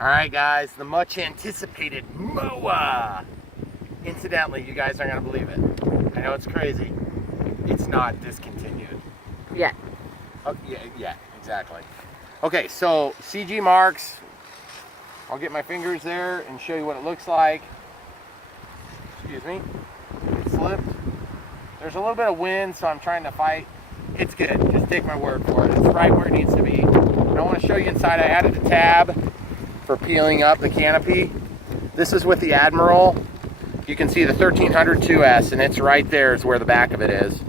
All right, guys, the much anticipated MOA. Incidentally, you guys aren't gonna believe it. I know it's crazy. It's not discontinued. Yeah. Oh, yeah, exactly. Okay, so CG marks. I'll get my fingers there and show you what it looks like. Excuse me. It slipped. There's a little bit of wind, so I'm trying to fight. It's good. Just take my word for it. It's right where it needs to be. I want to show you inside. I added a tab for peeling up the canopy. This is with the Admiral. You can see the 1300 2S, and it's right there is where the back of it is.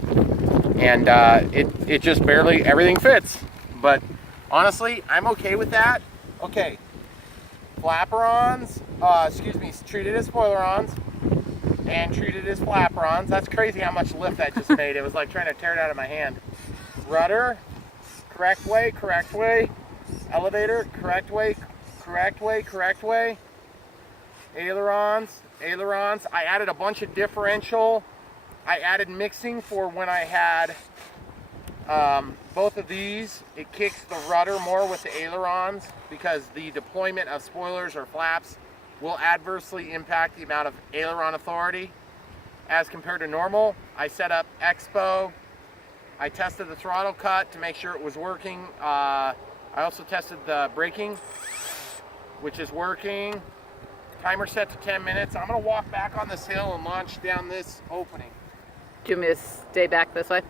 And it just barely, everything fits. But honestly, I'm okay with that. Okay, flaperons, treated as spoilerons and treated as flaperons. That's crazy how much lift that just made. It was like trying to tear it out of my hand. Rudder, correct way, correct way. Elevator, correct way, correct way, correct way. Ailerons, ailerons. I added a bunch of differential. I added mixing for when I had both of these. It kicks the rudder more with the ailerons because the deployment of spoilers or flaps will adversely impact the amount of aileron authority as compared to normal. I set up Expo. I tested the throttle cut to make sure it was working. I also tested the braking, which is working. Timer set to 10 minutes. I'm gonna walk back on this hill and launch down this opening. Do you want me to stay back this way?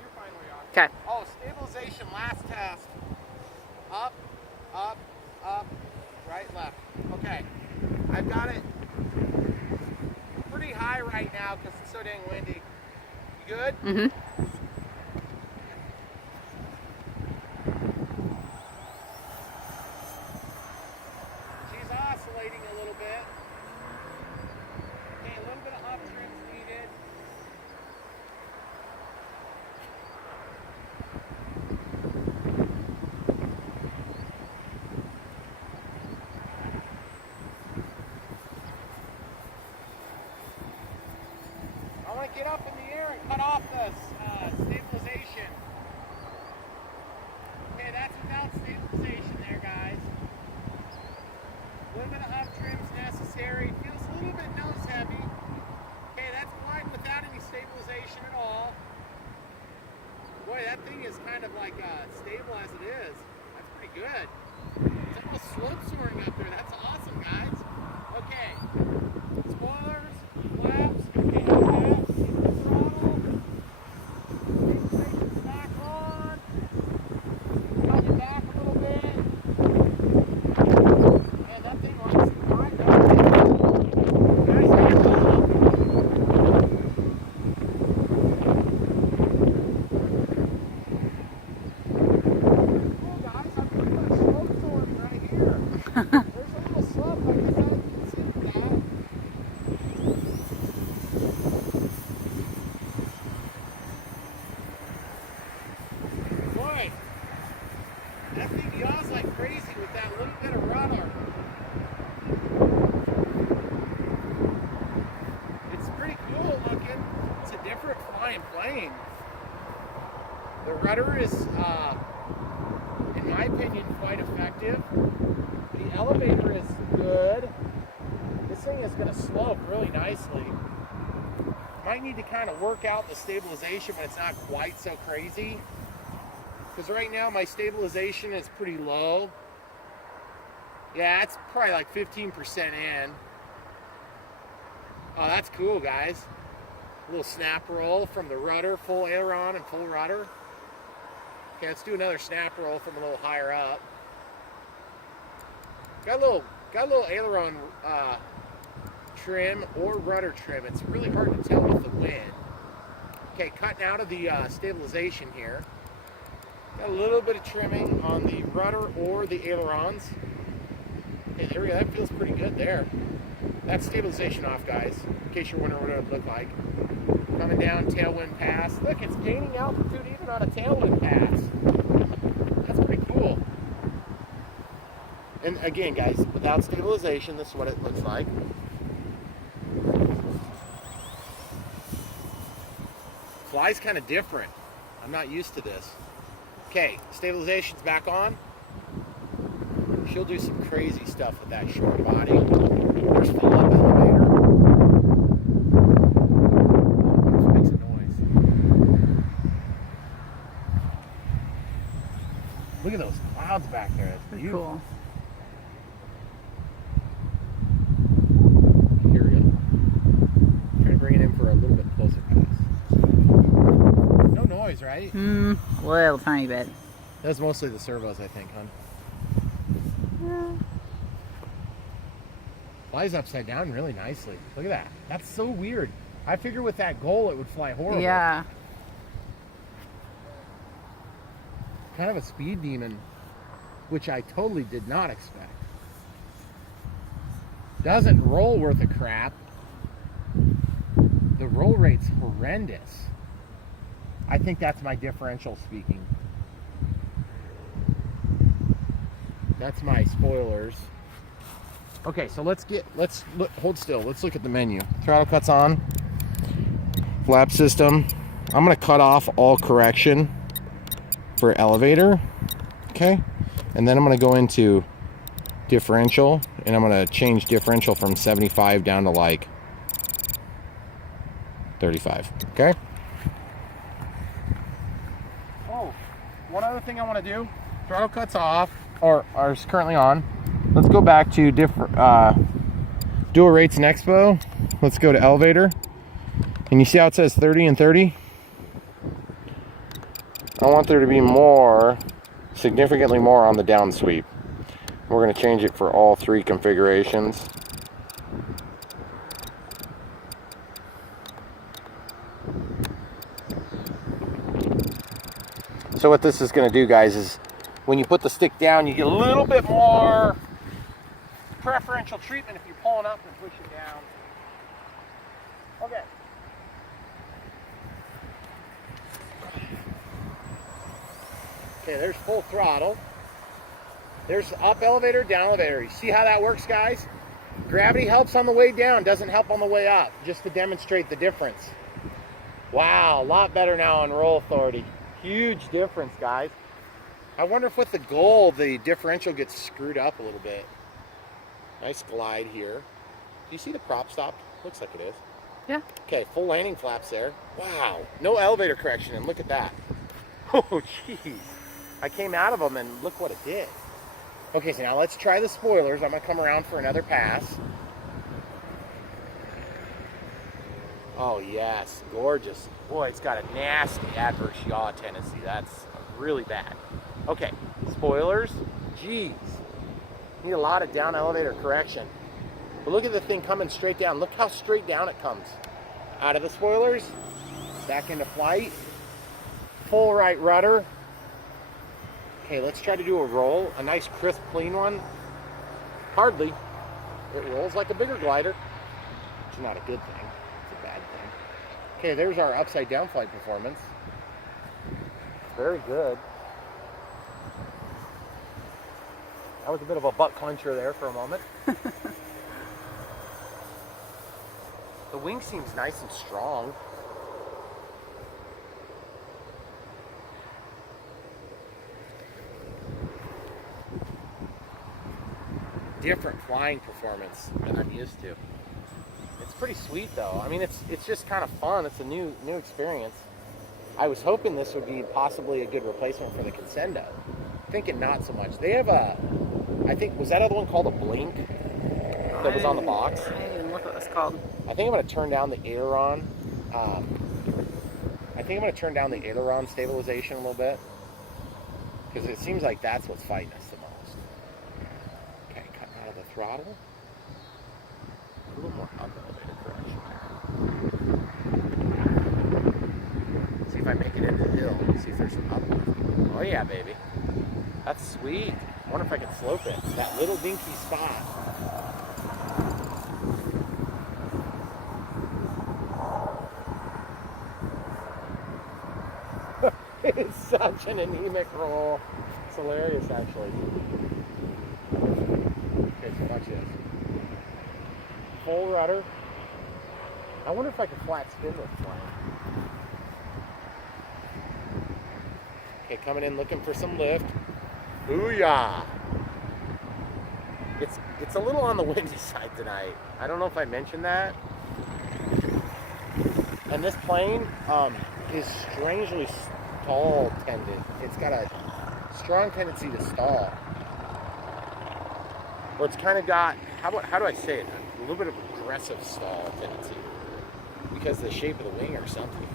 You're fine where you are. Okay. Oh, stabilization, last test. Up, up, up, right, left. Okay, I've got it pretty high right now because it's so dang windy. You good? Mm-hmm. She's oscillating a little bit. Okay, a little bit of up trim's needed. I want to get up in the air and cut off this stabilization. Okay, that's without stabilization there, guys. A little bit of up trim's necessary. Feels a little bit nose heavy. Okay, that's fine without any stabilization at all. Boy, that thing is kind of like stable as it is. That's pretty good. It's almost slope soaring up there. That's awesome, guys. Okay, spoilers, flaps, okay, flaps, throttle, stabilization's back on. Coming back a little bit. Man, that thing likes to ride that way. Guys, back up. Cool, guys. I'm pretty much slope soaring right here. There's a little slope. I guess I would consider that. Boy, that thing yaws like crazy with that little bit of rudder. It's pretty cool looking. It's a different flying plane. The rudder is, in my opinion, quite effective. The elevator is good. This thing is going to slope really nicely. Might need to kind of work out the stabilization when it's not quite so crazy. Because right now my stabilization is pretty low. Yeah, it's probably like 15% in. Oh, that's cool, guys. A little snap roll from the rudder, full aileron and full rudder. Okay, let's do another snap roll from a little higher up. Got a little aileron trim or rudder trim. It's really hard to tell with the wind. Okay, cutting out of the stabilization here. Got a little bit of trimming on the rudder or the ailerons. Okay, there we go. That feels pretty good there. That's stabilization off, guys, in case you're wondering what it would look like. Coming down, tailwind pass. Look, it's gaining altitude even on a tailwind pass. That's pretty cool. And again, guys, without stabilization, this is what it looks like. Fly's kind of different. I'm not used to this. Okay, stabilization's back on. she'll do some crazy stuff with that short body. There's full up elevator. Oh, makes a noise. Look at those clouds back there. That's Pretty beautiful. cool. Here we go. Try to bring it in for a little bit closer pass. No noise, right? A little tiny bit. That's mostly the servos, I think, hon. Yeah. Flies upside down really nicely. Look at that. That's so weird. I figured with that goal it would fly horrible. Yeah. Kind of a speed demon, which I totally did not expect. Doesn't roll worth a crap. The roll rate's horrendous. I think that's my differential speaking. That's my spoilers. Okay, so let's look, hold still. Let's look at the menu. Throttle cuts on. Flap system. I'm gonna cut off all correction for elevator. Okay, and then I'm gonna go into differential, and I'm gonna change differential from 75 down to like 35. Okay. Oh, one other thing I want to do. Throttle cuts off, or is currently on. Let's go back to dual rates and expo. Let's go to elevator. And you see how it says 30 and 30? I want there to be more, significantly more on the down sweep. We're going to change it for all three configurations. So what this is going to do, guys, is when you put the stick down, you get a little bit more preferential treatment if you're pulling up and pushing down. Okay. Okay, there's full throttle. There's up elevator, down elevator. You see how that works, guys? Gravity helps on the way down, doesn't help on the way up, just to demonstrate the difference. Wow, a lot better now on roll authority. Huge difference, guys. I wonder if with the goal, the differential gets screwed up a little bit. Nice glide here. Do you see the prop stopped? Looks like it is. Yeah. Okay, full landing flaps there. Wow, no elevator correction, and look at that. Oh, jeez. I came out of them, and look what it did. Okay, so now let's try the spoilers. I'm going to come around for another pass. Oh, yes, gorgeous. Boy, it's got a nasty adverse yaw tendency. That's really bad. Okay, spoilers. Jeez. Need a lot of down elevator correction. But look at the thing coming straight down. Look how straight down it comes. Out of the spoilers, back into flight. Full right rudder. Okay, let's try to do a roll. A nice, crisp, clean one. Hardly. It rolls like a bigger glider, which is not a good thing. It's a bad thing. Okay, there's our upside down flight performance. Very good. That was a bit of a butt clencher there for a moment. The wing seems nice and strong. Different flying performance than I'm used to. It's pretty sweet though. I mean, it's just kind of fun. It's a new experience. I was hoping this would be possibly a good replacement for the Consendo. Thinking not so much. They have a, I think, was that other one called a Blink that was on the box? I didn't even look what it was called. I think I'm going to turn down the aileron. I think I'm going to turn down the aileron stabilization a little bit, because it seems like that's what's fighting us the most. Okay, cutting out of the throttle. A little more up elevator correction. See if I make it into the hill. See if there's some uplift. Oh yeah, baby. That's sweet. I wonder if I can slope it. That little dinky spot. It's such an anemic roll. It's hilarious, actually. Okay, so watch this. Full rudder. I wonder if I can flat spin with flying. Okay, coming in looking for some lift. Booyah! It's a little on the windy side tonight. I don't know if I mentioned that. And this plane is strangely stall tended. It's got a strong tendency to stall. Or it's kind of got, how do I say it? A little bit of aggressive stall tendency. Because of the shape of the wing or something.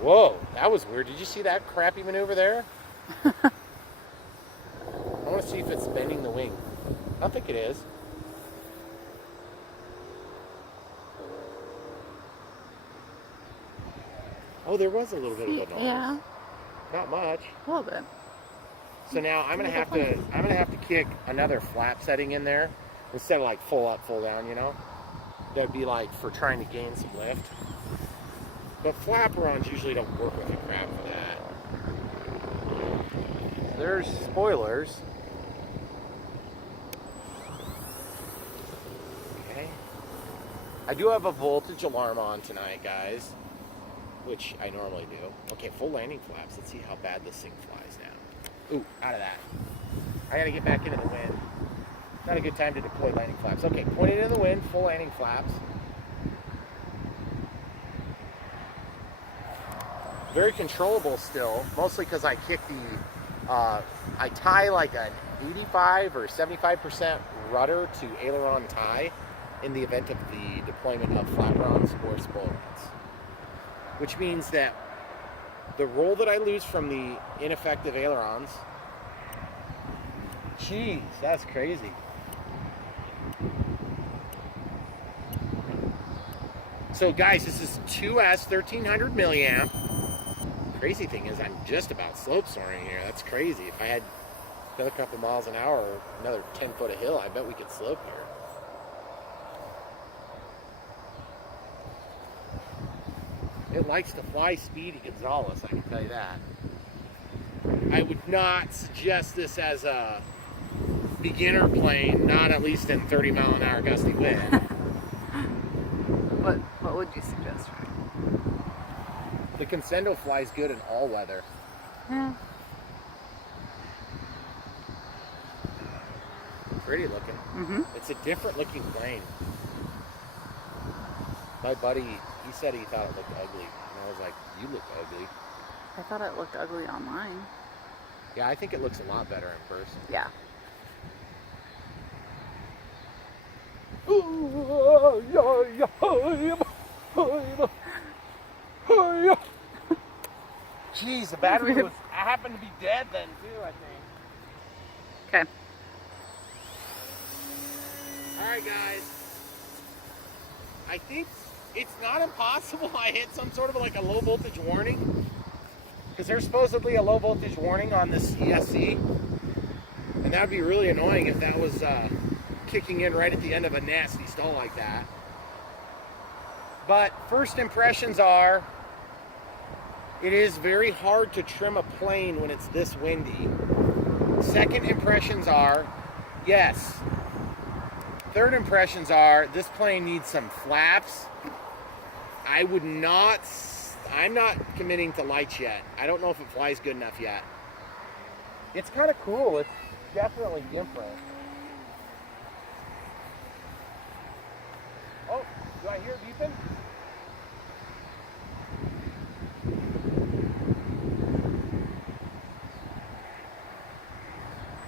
Whoa, that was weird. Did you see that crappy maneuver there? I want to see if it's bending the wing. I don't think it is. Oh, there was a little bit of a noise. Yeah, Not much. a little bit. So now I'm gonna have to kick another flap setting in there instead of like full up, full down. You know, that'd be like for trying to gain some lift. But flap runs usually don't work with a crap for that. There's spoilers. Okay. I do have a voltage alarm on tonight, guys, which I normally do. Okay, full landing flaps. Let's see how bad this thing flies now. Ooh, out of that. I gotta get back into the wind. Not a good time to deploy landing flaps. Okay, pointed in the wind, full landing flaps. Very controllable still, mostly because I kick I tie like an 85 or 75% rudder to aileron tie in the event of the deployment of flaperons or spoilerons. Which means that the roll that I lose from the ineffective ailerons, jeez, that's crazy. So guys, this is 2S 1300 milliamp. Crazy thing is I'm just about slope soaring here. That's crazy. If I had another couple miles an hour or another 10 foot of hill, I bet we could slope here. It likes to fly Speedy Gonzales, I can tell you that. I would not suggest this as a beginner plane, not at least in 30 mile an hour gusty wind. What would you suggest? The Concendo flies good in all weather. Yeah. Pretty looking. Mm-hmm. It's a different looking plane. My buddy, he said he thought it looked ugly. And I was like, you look ugly. I thought it looked ugly online. Yeah, I think it looks a lot better in person. Yeah. Jeez, the battery was happened to be dead then too, I think. Okay. Alright guys. I think it's not impossible I hit some sort of like a low voltage warning. Because there's supposedly a low voltage warning on this ESC. And that would be really annoying if that was kicking in right at the end of a nasty stall like that. But first impressions are, it is very hard to trim a plane when it's this windy. Second impressions are, yes. Third impressions are, this plane needs some flaps. I'm not committing to lights yet. I don't know if it flies good enough yet. It's kind of cool. It's definitely different. Oh, do I hear beeping?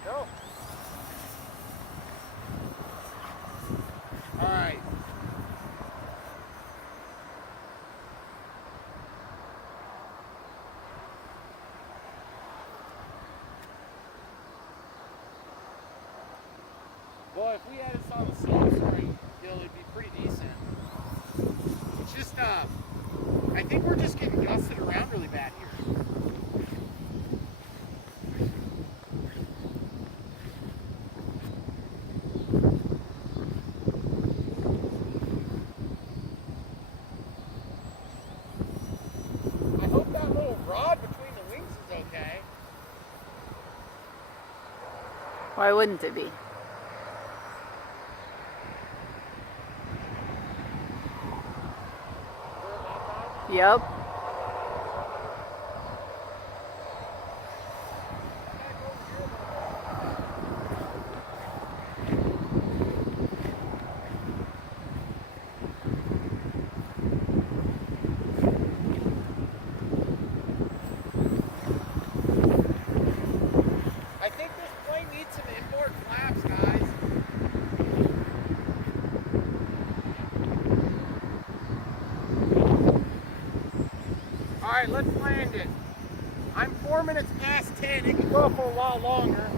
No. All right. Well, if we had this on the slope soaring hill, it'd be pretty decent. It's just, I think we're just getting gusted around really bad here. I hope that little rod between the wings is okay. Why wouldn't it be? Yep. right, let's land it. I'm 4 minutes past 10. It can go for a while longer.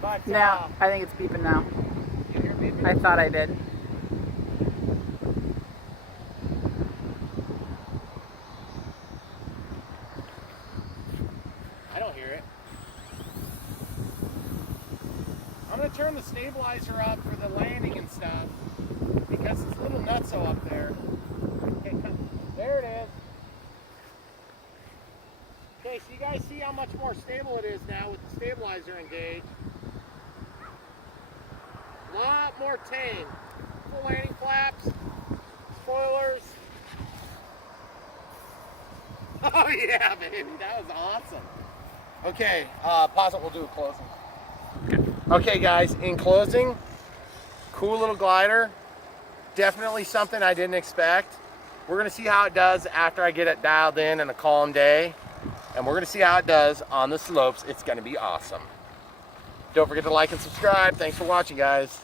But Now, I think it's beeping now. you hear beeping? I thought I did. I don't hear it. I'm going to turn the stabilizer up for the landing and stuff because it's a little nutso up there. Okay, come. There it is. Okay, so you guys see how much more stable it is now with the stabilizer engaged. A lot more tame. Full landing flaps, spoilers. Oh yeah, baby, that was awesome. Okay, pause it, we'll do a closing. Okay guys, in closing, cool little glider. Definitely something I didn't expect. We're gonna see how it does after I get it dialed in a calm day. And we're gonna see how it does on the slopes. It's gonna be awesome. Don't forget to like and subscribe. Thanks for watching, guys.